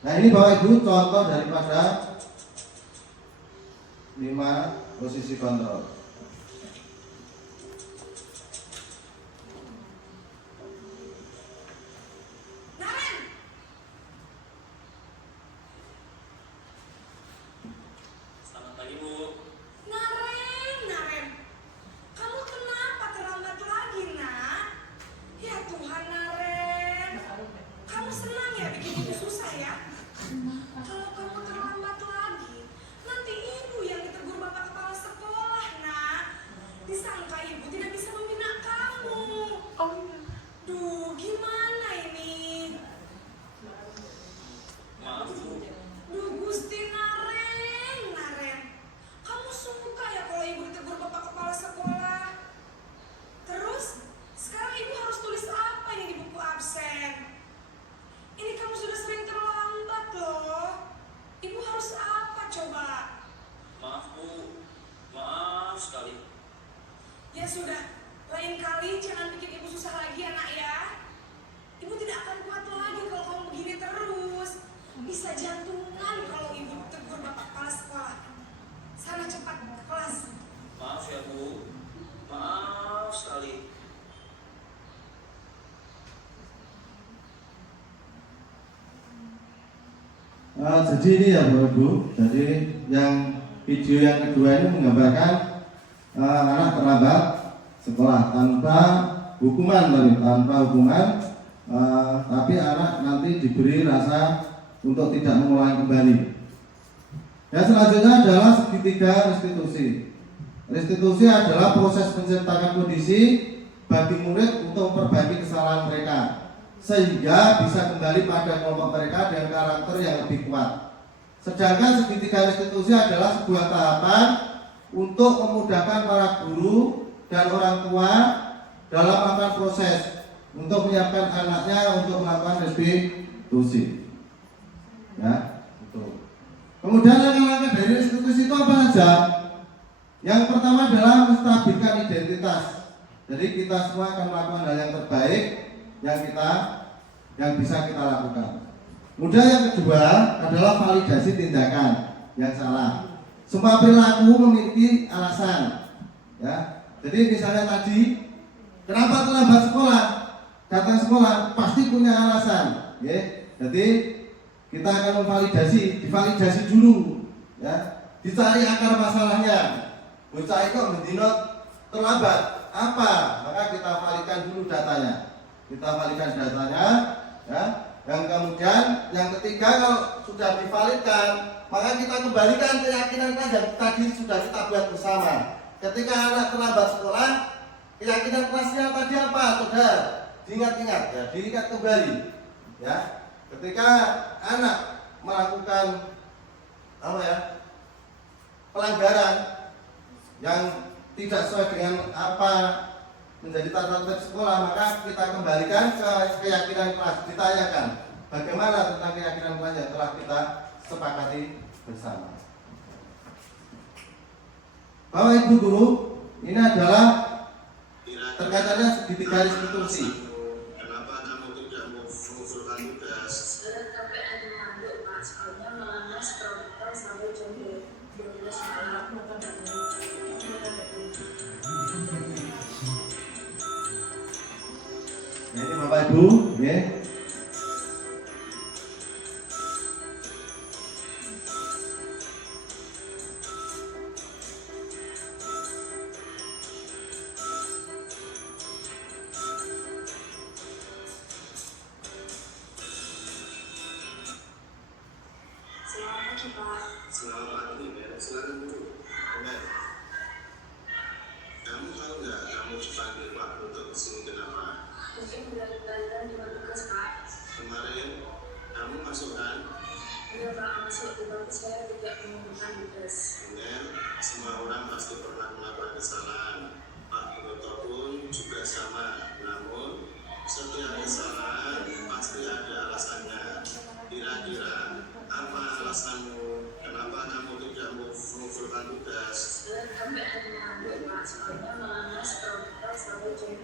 Nah ini Bapak Ibu contoh daripada 5 posisi kontrol. Selamat pagi, Bu. Naren, kamu kenapa terlambat lagi, Nak? Ya Tuhan, Naren, kamu senang ya bikin ibu susah ya? Kalau kamu terlambat lagi, nanti ibu yang ditegur bapak kepala sekolah, Nak. Disangka ibu tidak bisa membina kamu. Duh, gimana ini? Maaf, Bu. Duh, Gusti Naren, kamu suka ya kalau ibu ditegur bapak kepala sekolah? Terus, sekarang ibu harus tulis apa ini di buku absen? Ini kamu sudah sering terlambat loh. Ibu harus apa coba? Maaf, Bu. Maaf sekali. Ya sudah, lain kali jangan bikin ibu susah lagi ya nak ya. Ibu tidak akan kuat lagi kalau kamu begini terus. Bisa jantungan kalau ibu tegur bapak kepala sekolah. Sana cepat ke kelas. Maaf ya, Bu. Maaf sekali. Jadi ini ya Bapak Ibu, jadi yang video yang kedua ini menggambarkan anak terlambat sekolah tanpa hukuman, tapi anak nanti diberi rasa untuk tidak mengulangi kembali. Yang selanjutnya adalah segitiga restitusi. Restitusi adalah proses menciptakan kondisi bagi murid untuk memperbaiki kesalahan mereka, sehingga bisa kembali pada kelompok mereka dengan karakter yang lebih kuat. Sedangkan segitiga restitusi adalah sebuah tahapan untuk memudahkan para guru dan orang tua dalam melakukan proses untuk menyiapkan anaknya untuk melakukan restitusi. Ya, betul. Kemudian langkah-langkah dari restitusi itu apa saja? Yang pertama adalah menstabilkan identitas. Jadi kita semua akan melakukan hal yang terbaik yang bisa kita lakukan. Kemudian yang kedua adalah validasi tindakan yang salah. Semua perilaku memiliki alasan. Ya. Jadi misalnya tadi, kenapa terlambat sekolah? datang sekolah pasti punya alasan, ya. Jadi kita akan divalidasi dulu, ya. Dicari akar masalahnya. Bocah itu mendinot terlambat, apa? Maka kita validkan dulu datanya. Ya. Yang kemudian yang ketiga, kalau sudah divalidkan, maka kita kembalikan keyakinan yang tadi sudah kita buat bersama. Ketika anak terlambat sekolah, keyakinan kelasnya tadi apa, saudara? Diingat-ingat, ya, diingat kembali. Ya, ketika anak melakukan pelanggaran yang tidak sesuai dengan apa menjadi tata tertib sekolah, maka kita kembalikan ke keyakinan kelas. Ditanyakan bagaimana tentang keyakinan kelas yang telah kita sepakati bersama. Bapak Ibu Guru, ini adalah terkaitannya di 3 garis instruksi. Kenapa kamu tidak mengusulkan tugas? Tapi ada manduk Pak, soalnya melanggar protokol sampai jam 12 malam. Ini Bapak Ibu, ya. Selamat pagi Pak. Selamat pagi, ya. Silakan dulu. Oke. Kamu tahu nggak kamu dipanggil Pak untuk kesini kenapa? Mungkin berkaitan dengan tugas Pak. Kemarin kamu masuk kan? Iya Pak, masuk tetapi saya tidak menggunakan tugas. Kemudian semua orang pasti pernah melakukan kesalahan. Pak Broto pun juga sama. Namun setiap kesalahan pasti ada alasannya. Kira-kira apa alasanmu? Kenapa kamu tidak mengusulkan tugas? Tapi ada manduk Pak, soalnya melanggar protokol sampai jam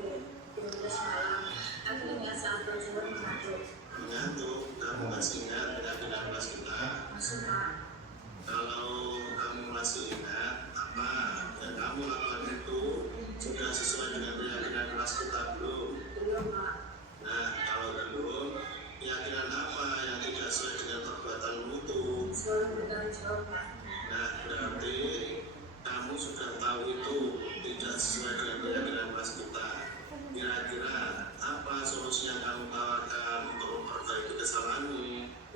12 malam. Akhirnya saat pelajaran mengantuk. Mengantuk, kamu masih ingat keyakinan kelas kita? Masuk Pak. Kalau kamu masih ingat apa yang kamu lakukan itu sudah sesuai dengan keyakinan kelas kita belum? Belum Pak. Nah, kalau belum, keyakinan apa yang tidak sesuai dengan perbuatanmu itu? Selalu bertanggung jawab Pak. Nah, berarti kamu sudah tahu itu tidak sesuai dengan keyakinan kelas kita. Kira-kira apa solusi yang kamu tawarkan untuk memperbaiki kesalahanmu?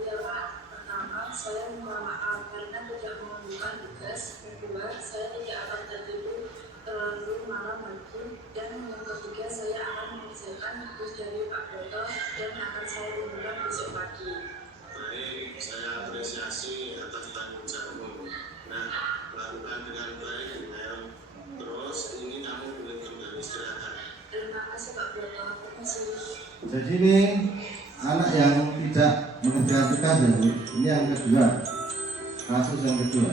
Iya Pak. Pertama, saya minta maaf karena tidak menunjukkan tugas. Kedua, saya tidak akan tertidur terlalu malam lagi. Dan yang ketiga, saya akan mengerjakan tugas dari Pak Broto dan akan saya tunjukkan besok pagi. Baik, saya apresiasi atas tanggung jawabmu. Nah, lakukan dengan baik, Mel. Terus ini kamu boleh kembali istirahat. Terima kasih Pak Broto. Permisi. Jadi ini anak yang tidak mengerjakan tugas, ya, Bu. Ini yang kedua, kasus yang kedua.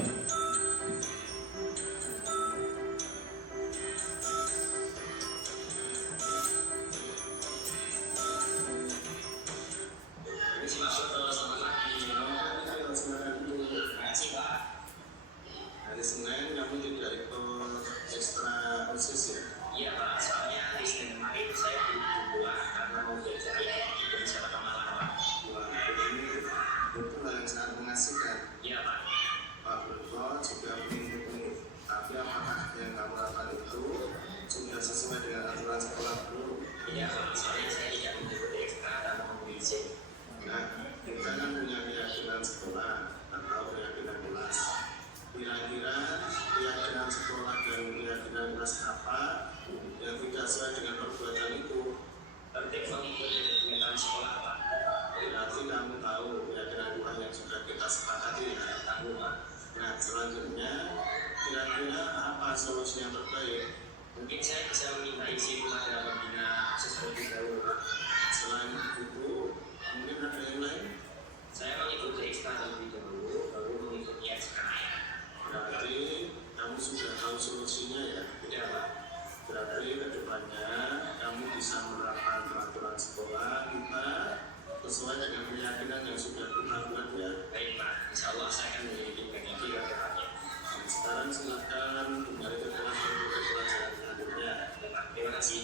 Ini sih Pak Broto, selamat pagi. Silakan dulu. Terima kasih Pak. Hari Senin kamu tidak ikut ekstra OSIS ya? Iya Pak, soalnya di Senin kemarin saya buru-buru karena mau belajar dan saya malam Pak. Wah, ini itu yang sangat mengasihkan. Iya Pak. Pak Broto juga mengikuti. Tapi apakah yang kamu lakukan itu sudah sesuai dengan aturan sekolah belum? Iya Pak, soalnya saya tidak mengikuti ekstra dan mau izin. Nah, kita kan punya keyakinan sekolah atau keyakinan kelas. Kira-kira keyakinan sekolah dan keyakinan kelas apa yang tidak sesuai dengan perbuatan itu? Tertib mengikuti kegiatan sekolah Pak. Berarti kamu tahu keyakinan kelas yang sudah kita sepakati ya? Tahu Pak. Nah, selanjutnya kira-kira apa solusi yang terbaik? Mungkin saya bisa meminta izin kepada pembina sesuai dahulu Pak. Selain itu, mungkin ada yang lain? Saya mengikuti ekstra terlebih dahulu, baru mengikuti ekstra. Berarti kamu sudah tahu solusinya ya? Tidak Pak. Berarti kedepannya kamu bisa menerapkan peraturan sekolah kita sesuai dengan keyakinan yang sudah kita buat ya. Baik Pak, insya Allah saya akan memiliki teknik ke depannya. Sekarang silakan kembali ke kelas untuk pelajaran selanjutnya. Ya Pak, terima kasih.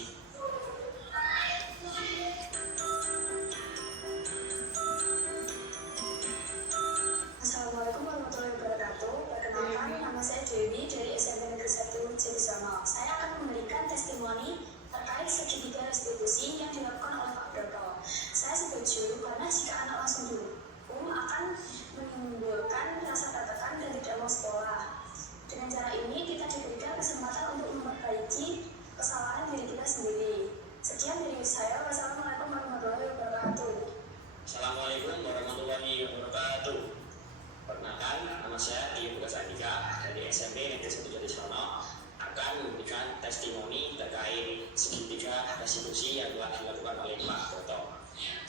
dari SMP Negeri 1 Jatisrono akan memberikan testimoni terkait segitiga restitusi yang telah dilakukan oleh Pak Broto.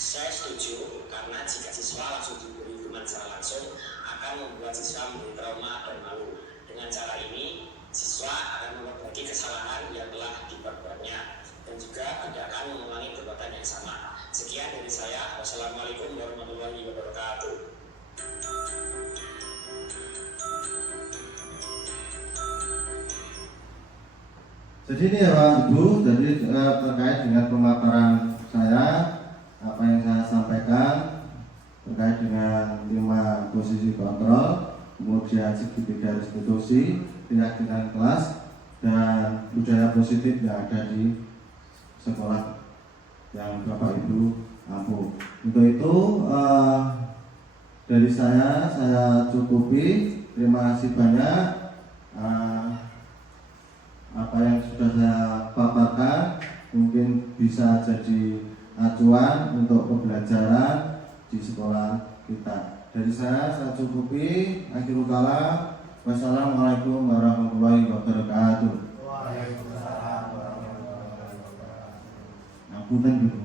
Saya setuju karena jika siswa langsung diberi hukuman secara langsung akan membuat siswa menjadi trauma dan malu. Dengan cara ini, siswa akan memperbaiki kesalahan yang telah diperbuatnya dan juga tidak akan mengulangi perbuatan yang sama. Sekian dari saya. Wassalamualaikum warahmatullahi wabarakatuh. Jadi ini ya Pak Ibu, jadi terkait dengan pemaparan saya, apa yang saya sampaikan terkait dengan 5 posisi kontrol, kemudian segitiga restitusi, keyakinan kelas, dan budaya positif yang ada di sekolah yang Bapak Ibu ampuh. Untuk itu dari saya cukupi. Terima kasih banyak. Apa yang sudah saya paparkan mungkin bisa jadi acuan untuk pembelajaran di sekolah kita. Dari saya cukupi. Akhirul kalam. Wassalamualaikum warahmatullahi wabarakatuh. Waalaikumsalam warahmatullahi wabarakatuh. Ampunten Ibu.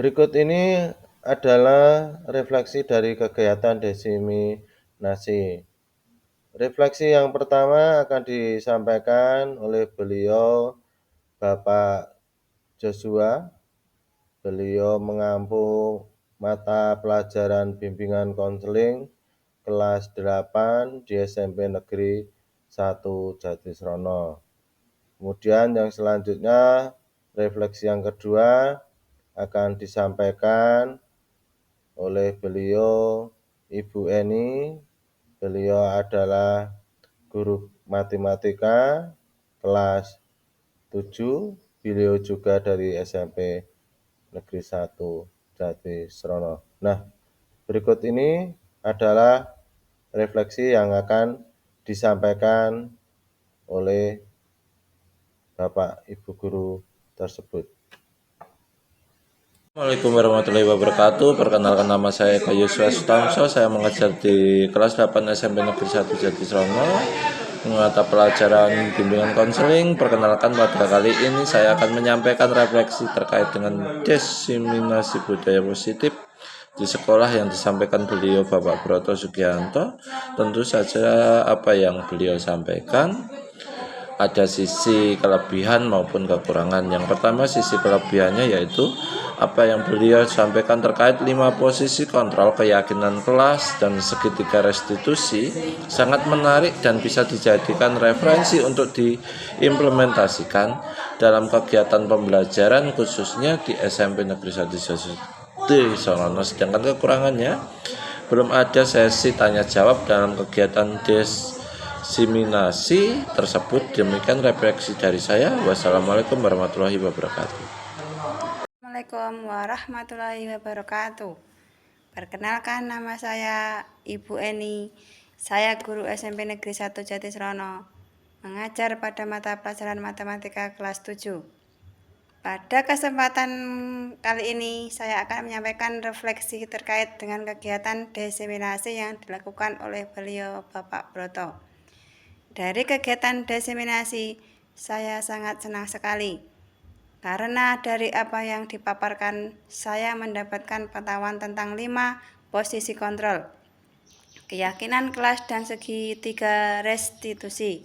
Berikut ini adalah refleksi dari kegiatan diseminasi. Refleksi yang pertama akan disampaikan oleh beliau Bapak Joshua. Beliau mengampu mata pelajaran bimbingan konseling kelas 8 di SMP Negeri 1 Jatisrono. Kemudian yang selanjutnya, refleksi yang kedua akan disampaikan oleh beliau Ibu Eni. Beliau adalah guru matematika kelas 7. Beliau juga dari SMP Negeri 1 Jatisrono. Nah, berikut ini adalah refleksi yang akan disampaikan oleh Bapak Ibu guru tersebut. Assalamualaikum warahmatullahi wabarakatuh. Perkenalkan, nama saya Eko Yuswa Sutamso. Saya mengajar di kelas 8 SMP Negeri 1 Jatisrono, mata pelajaran bimbingan konseling. Perkenalkan, pada kali ini saya akan menyampaikan refleksi terkait dengan diseminasi budaya positif di sekolah yang disampaikan beliau Bapak Broto Sugianto. Tentu saja apa yang beliau sampaikan ada sisi kelebihan maupun kekurangan. Yang pertama, sisi kelebihannya yaitu apa yang beliau sampaikan terkait 5 posisi kontrol keyakinan kelas dan segitiga restitusi sangat menarik dan bisa dijadikan referensi untuk diimplementasikan dalam kegiatan pembelajaran khususnya di SMP Negeri 1 Jatisrono. Sedangkan kekurangannya, belum ada sesi tanya jawab dalam kegiatan diseminasi tersebut. Demikian refleksi dari saya. Wassalamualaikum warahmatullahi wabarakatuh. Assalamualaikum warahmatullahi wabarakatuh. Perkenalkan, nama saya Ibu Eni. Saya guru SMP Negeri 1 Jatisrono, mengajar pada mata pelajaran matematika kelas 7. Pada kesempatan kali ini saya akan menyampaikan refleksi terkait dengan kegiatan diseminasi yang dilakukan oleh beliau Bapak Broto. Dari kegiatan diseminasi saya sangat senang sekali, karena dari apa yang dipaparkan, saya mendapatkan pengetahuan tentang 5 posisi kontrol, keyakinan kelas, dan segitiga restitusi.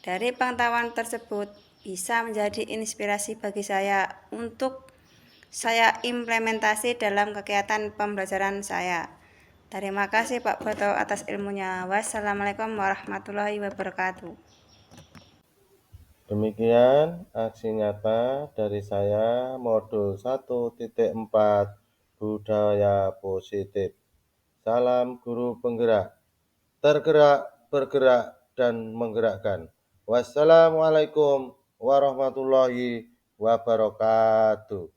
Dari pengetahuan tersebut bisa menjadi inspirasi bagi saya untuk saya implementasi dalam kegiatan pembelajaran saya. Terima kasih Pak Broto atas ilmunya. Wassalamualaikum warahmatullahi wabarakatuh. Demikian aksi nyata dari saya modul 1.4 budaya positif. Salam guru penggerak, tergerak, bergerak, dan menggerakkan. Wassalamualaikum warahmatullahi wabarakatuh.